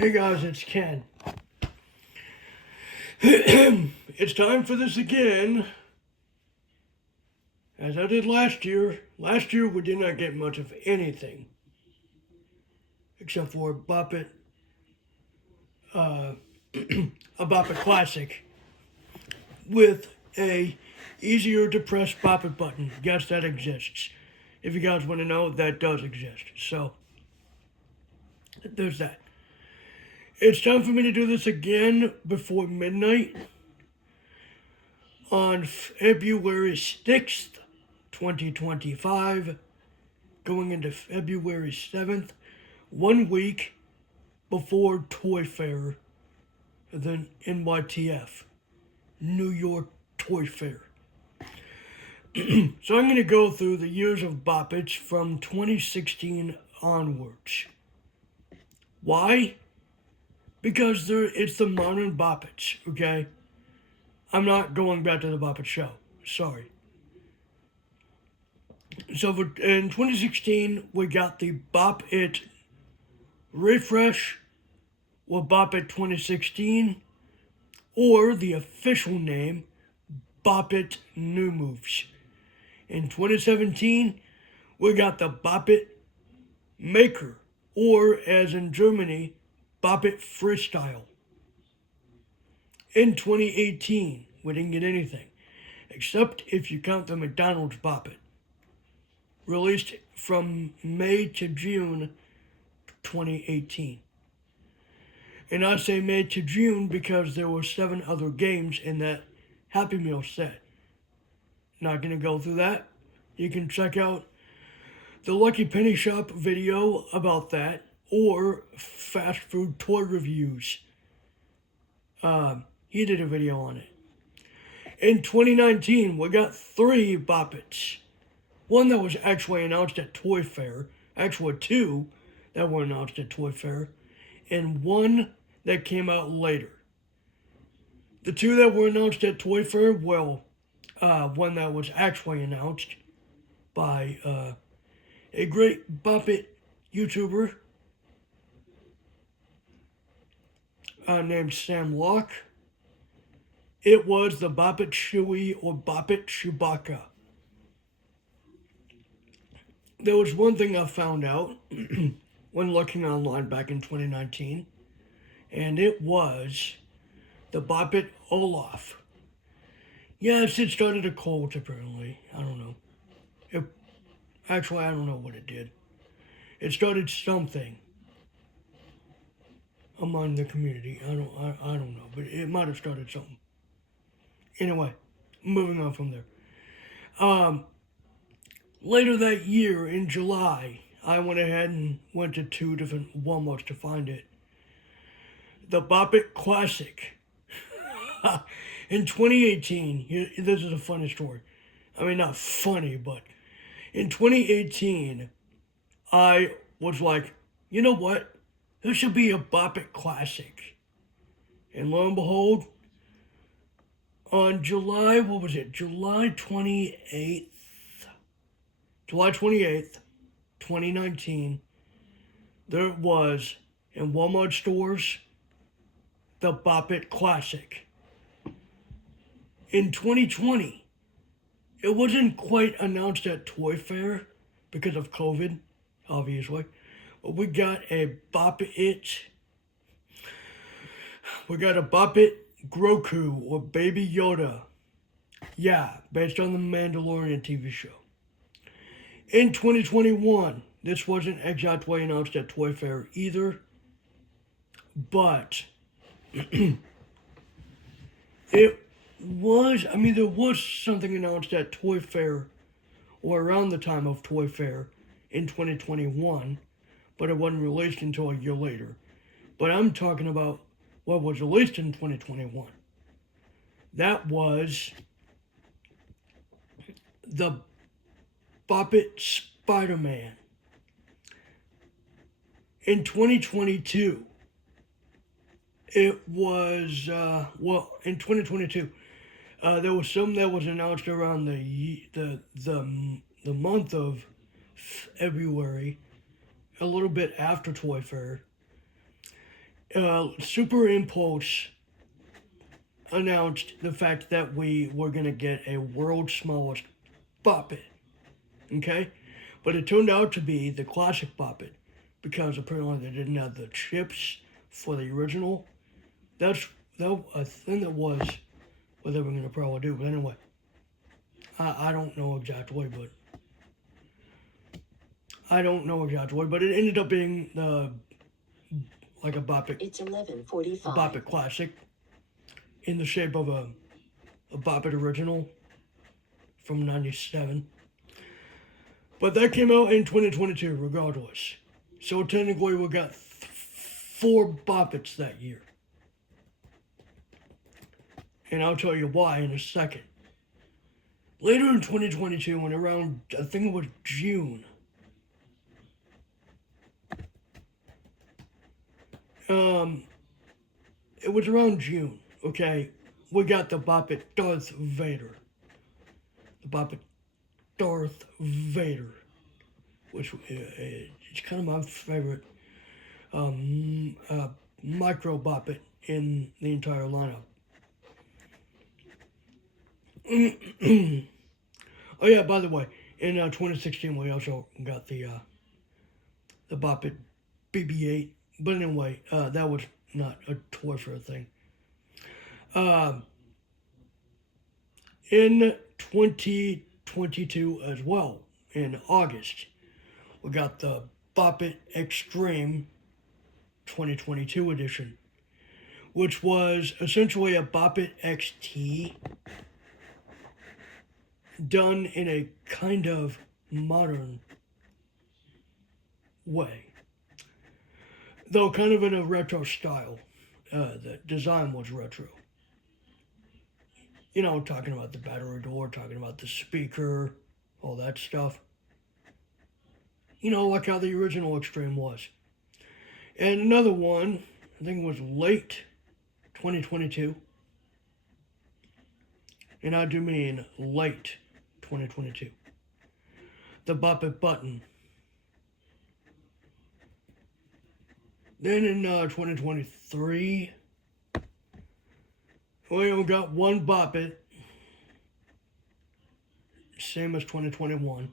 Hey guys, it's Ken. It's time for this again, as I did last year. Last year we did not get much of anything, except for uh, a Bop It Classic with a easier to press Bop It button. Yes, that exists. If you guys want to know, that does exist. So, there's that. It's time for me to do this again before midnight on February 6th, 2025, going into February 7th, 1 week before Toy Fair, the NYTF, New York Toy Fair. So I'm going to go through the years of Bop Its from 2016 onwards. Why? Because it's the modern Bop Its, okay? I'm not going back to the Bop It show. Sorry. So in 2016, we got the Bop It refresh, or Bop It 2016, or the official name, Bop It New Moves. In 2017, we got the Bop It Maker, or as in Germany, Bop It Freestyle. In 2018, we didn't get anything, except if you count the McDonald's Bop It, released from May to June 2018. And I say May to June because there were 7 other games in that Happy Meal set. Not going to go through that. You can check out the Lucky Penny Shop video about that, or Fast Food Toy Reviews. He did a video on it. In 2019, we got 3 Bop Its. One that was actually announced at Toy Fair, actually 2 that were announced at Toy Fair, and 1 that came out later. The 2 that were announced at Toy Fair, well, one that was actually announced by a great Bop It YouTuber named Sam Locke. It was the Bop It Chewy, or Bop It Chewbacca. There was one thing I found out when looking online back in 2019, and it was the Bop It Olaf. Yes, it started a cult, apparently. I don't know. Actually, I don't know what it did. It started something among the community. I don't know, but it might have started something. Anyway, moving on from there. Later that year, in July, I went ahead and went to 2 different Walmarts to find it. The Bop It Classic. In 2018, this is a funny story. I mean, not funny, but in 2018, I was like, you know what? There should be a Bop It Classic. And lo and behold, on July 28th, 2019, there was, in Walmart stores, the Bop It Classic. In 2020, it wasn't quite announced at Toy Fair because of COVID, obviously, but we got a Bop It Grogu, or Baby Yoda. Yeah, based on the Mandalorian TV show. In 2021, this wasn't exactly announced at Toy Fair either, but it was, there was something announced at Toy Fair, or around the time of Toy Fair in 2021, but it wasn't released until a year later. But I'm talking about what was released in 2021. That was the Bop It Spider-Man. In 2022, it was, in 2022, there was some that was announced around the month of February, a little bit after Toy Fair. Super Impulse announced the fact that we were going to get a world's smallest Bop It. Okay? But it turned out to be the classic Bop It because apparently they didn't have the chips for the original. That's I think that was what they were going to probably do. But anyway, I don't know exactly, but it ended up being like a Bop It. It's 11:45. A Bop It classic in the shape of a Bop It original from '97. But that came out in 2022, regardless. So technically, we got 4 Bop Its that year. And I'll tell you why in a second. Later in 2022, and around, I think it was June, it was around June, okay, we got the Bop It Darth Vader. The Bop It Darth Vader, which it's kind of my favorite micro Bop It in the entire lineup. Oh yeah, by the way, in 2016 we also got the Bop It BB-8. But anyway, that was not a Toy Fair thing. In 2022 as well, in August, we got the Bop It Extreme 2022 edition, which was essentially a Bop It XT done in a kind of modern way. Though kind of in a retro style. The design was retro. You know, talking about the battery door, talking about the speaker, all that stuff. You know, like how the original Extreme was. And another one, I think it was late 2022. And I do mean late 2022. The Bop It button. Then in 2023, we only got one Bop It, same as 2021.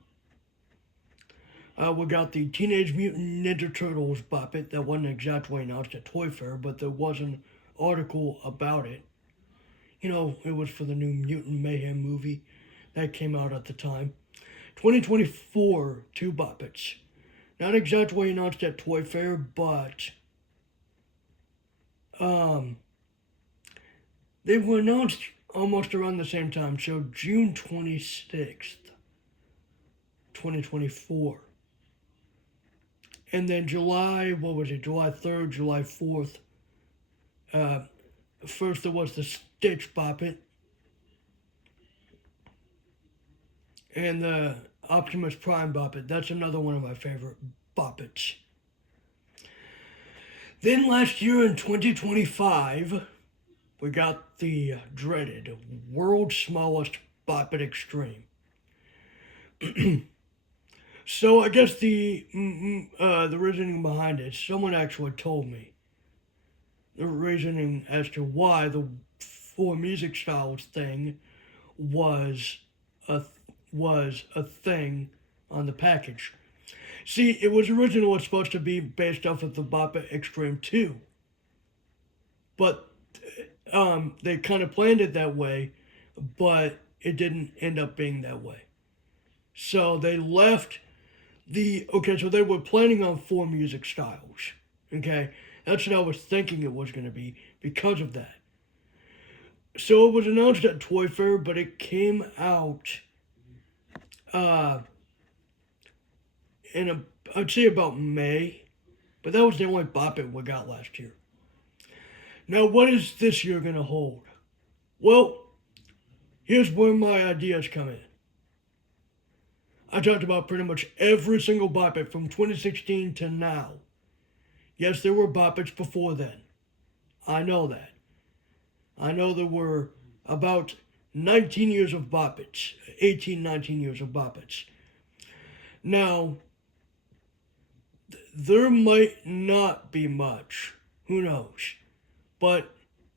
We got the Teenage Mutant Ninja Turtles Bop It that wasn't exactly announced at Toy Fair, but there was an article about it. You know, it was for the new Mutant Mayhem movie that came out at the time. 2024, 2 Bop Its. Not exactly announced at Toy Fair, but they were announced almost around the same time. So June 26th, 2024. And then July 3rd, July 4th. First there was the Stitch Bop It. And the Optimus Prime Bop It. That's another one of my favorite Bop Its. Then last year in 2025, we got the dreaded World's Smallest Bop It Extreme. So I guess the reasoning behind it, someone actually told me the reasoning as to why the 4 music styles thing was a thing on the package. See, it was originally supposed to be based off of the Bop It Extreme 2. But they kind of planned it that way, but it didn't end up being that way. So they left so they were planning on 4 music styles. Okay? That's what I was thinking it was going to be because of that. So it was announced at Toy Fair, but it came out I'd say about May, but that was the only Bop It we got last year. Now, what is this year going to hold? Well, here's where my ideas come in. I talked about pretty much every single Bop It from 2016 to now. Yes, there were Bop Its before then. I know that. I know there were about 19 years of Bop Its, 18, 19 years of Bop Its. Now, there might not be much Who knows? But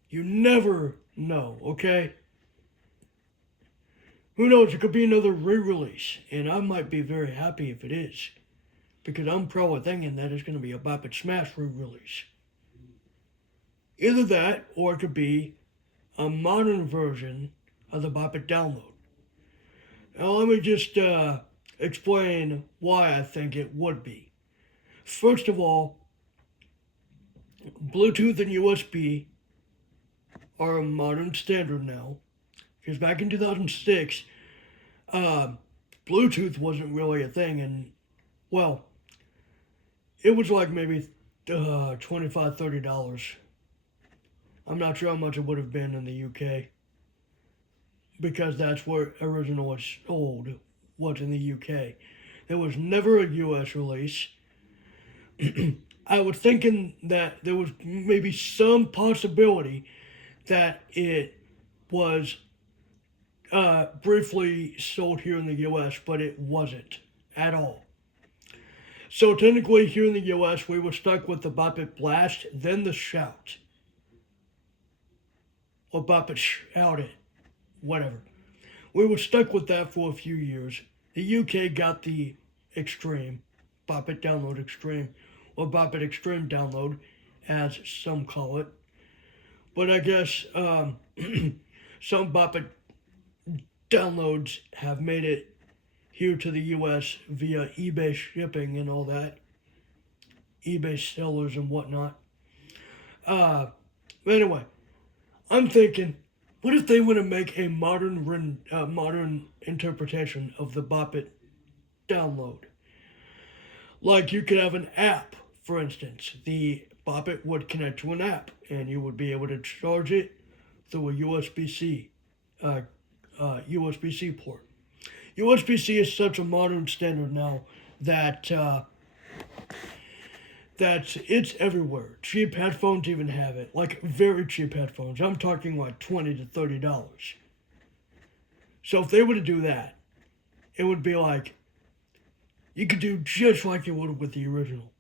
you never know, okay? Who knows? It could be another re-release, and I might be very happy if it is, because I'm probably thinking that it's going to be a Bop It Smash re-release. Either that, or it could be a modern version of the Bop It download. Now let me just explain why I think it would be. First of all, Bluetooth and USB are a modern standard now. Because back in 2006, Bluetooth wasn't really a thing, and well, it was like maybe $25, $30. I'm not sure how much it would have been in the UK, because that's where original was sold, was in the UK. There was never a US release. I was thinking that there was maybe some possibility that it was briefly sold here in the US, but it wasn't at all. So technically here in the US, we were stuck with the Bop It Blast, then the Shout. Or Bop It Shout It, whatever. We were stuck with that for a few years. The UK got the Extreme, Bop It Download Extreme, or Bop It Extreme Download, as some call it. But I guess some Bop It downloads have made it here to the US via eBay shipping and all that. eBay sellers and whatnot. But anyway, I'm thinking, what if they want to make a modern interpretation of the Bop It download? Like you could have an app, for instance. The Bop It would connect to an app, and you would be able to charge it through a USB-C USB-C port. USB-C is such a modern standard now that it's everywhere. Cheap headphones even have it, like very cheap headphones. I'm talking like $20 to $30. So if they were to do that, it would be like you could do just like you would with the original.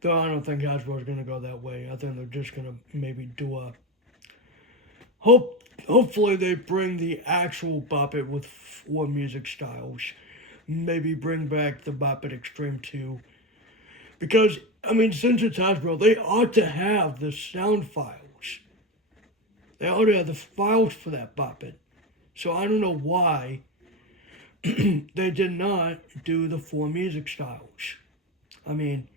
Though I don't think Hasbro's gonna go that way. I think they're just gonna maybe do a Hopefully they bring the actual Bop It with 4 music styles. Maybe bring back the Bop It Extreme 2. Because, I mean, since it's Hasbro, they ought to have the sound files. They ought to have the files for that Bop It. So I don't know why they did not do the 4 music styles. I mean,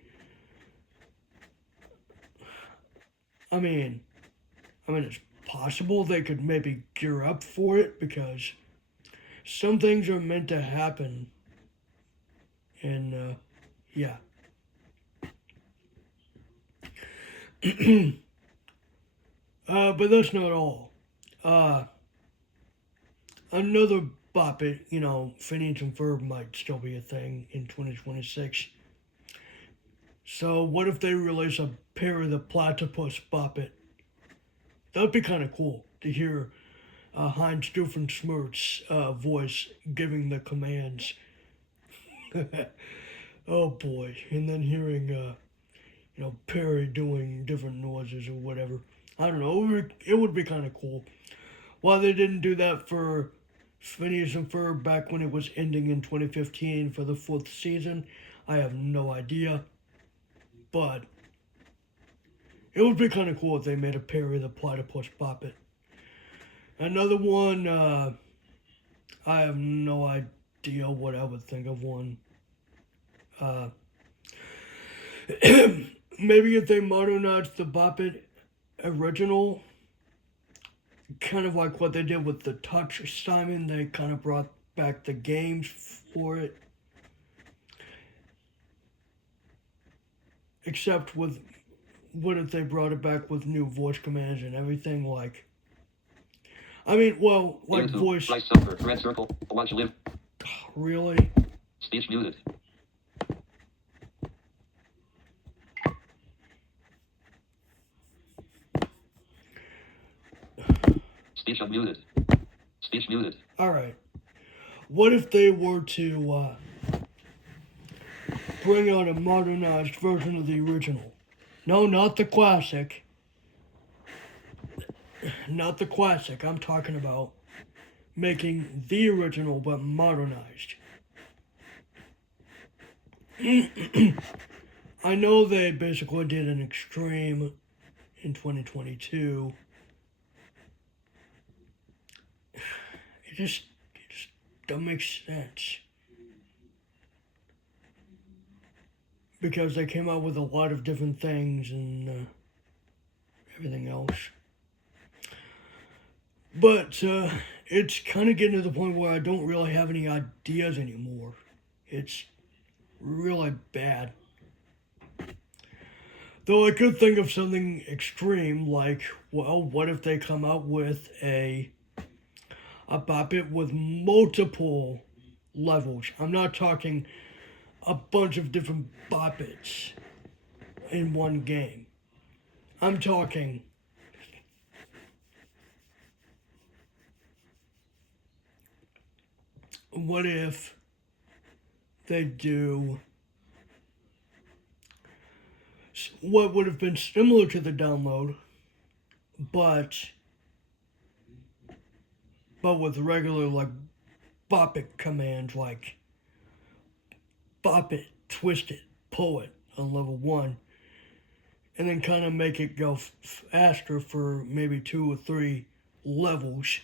it's possible they could maybe gear up for it, because some things are meant to happen, and yeah. But that's not all. Another Bop It, Phineas and Ferb might still be a thing in 2026. So what if they release a Perry the Platypus Bop It? That would be kind of cool to hear Heinz Doofenshmirtz's voice giving the commands. Oh boy. And then hearing, Perry doing different noises or whatever. I don't know. It would be kind of cool. Why they didn't do that for Phineas and Ferb back when it was ending in 2015 for the 4th season, I have no idea. But it would be kind of cool if they made a Perry the Platypus Bop It. Another one, I have no idea what I would think of one. Maybe if they modernized the Bop It original, kind of like what they did with the Touch Simon, they kind of brought back the games for it. Except with, what if they brought it back with new voice commands and everything, like, like voice. Right silver, red circle, watch live. Really? Speech muted. Speech unmuted. Speech muted. Alright. What if they were to bring out a modernized version of the original? No, not the classic. Not the classic. I'm talking about making the original but modernized. I know they basically did an Extreme in 2022. It just don't make sense. Because they came out with a lot of different things and everything else. But it's kind of getting to the point where I don't really have any ideas anymore. It's really bad. Though I could think of something extreme, like, well, what if they come out with a Bop It with multiple levels? I'm not talking a bunch of different Bop Its in one game. I'm talking what if they do what would have been similar to the download, but with regular like Bop It commands, like Bop It, Twist It, Pull It on level 1, and then kind of make it go faster for maybe 2 or 3 levels,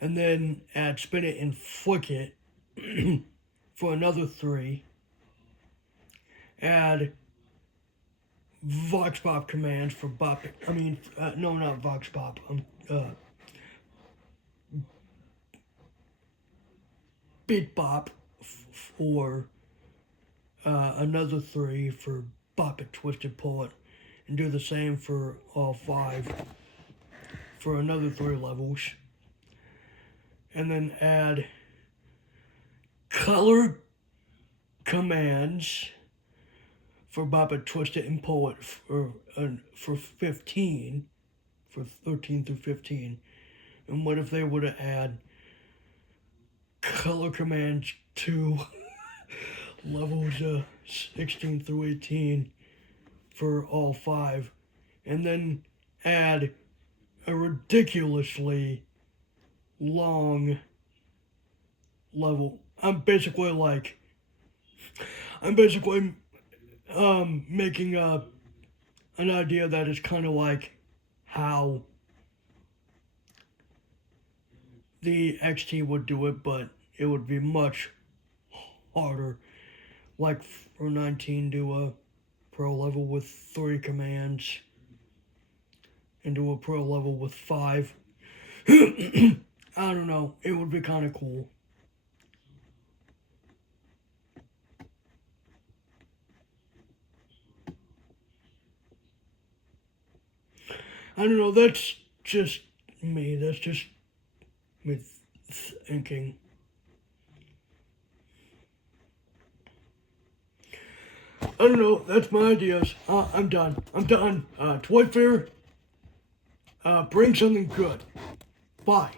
and then add Spin It and Flick It for another 3, add Vox Pop commands for Bop It. I mean, no, not Vox Pop. Beat Bop for another 3 for Bop It, Twist It, Pull It, and do the same for all 5 for another 3 levels. And then add color commands for Bop It, Twist It, and Pull It for 15, for 13 through 15. And what if they would have add color commands to levels 16 through 18 for all 5, and then add a ridiculously long level. I'm basically making an idea that is kind of like how the XT would do it, but it would be much harder. Like for 19, do a pro level with 3 commands, and do a pro level with 5. I don't know. It would be kind of cool. I don't know. That's just me. That's just me thinking. I don't know. That's my ideas. I'm done. Toy Fair, bring something good. Bye.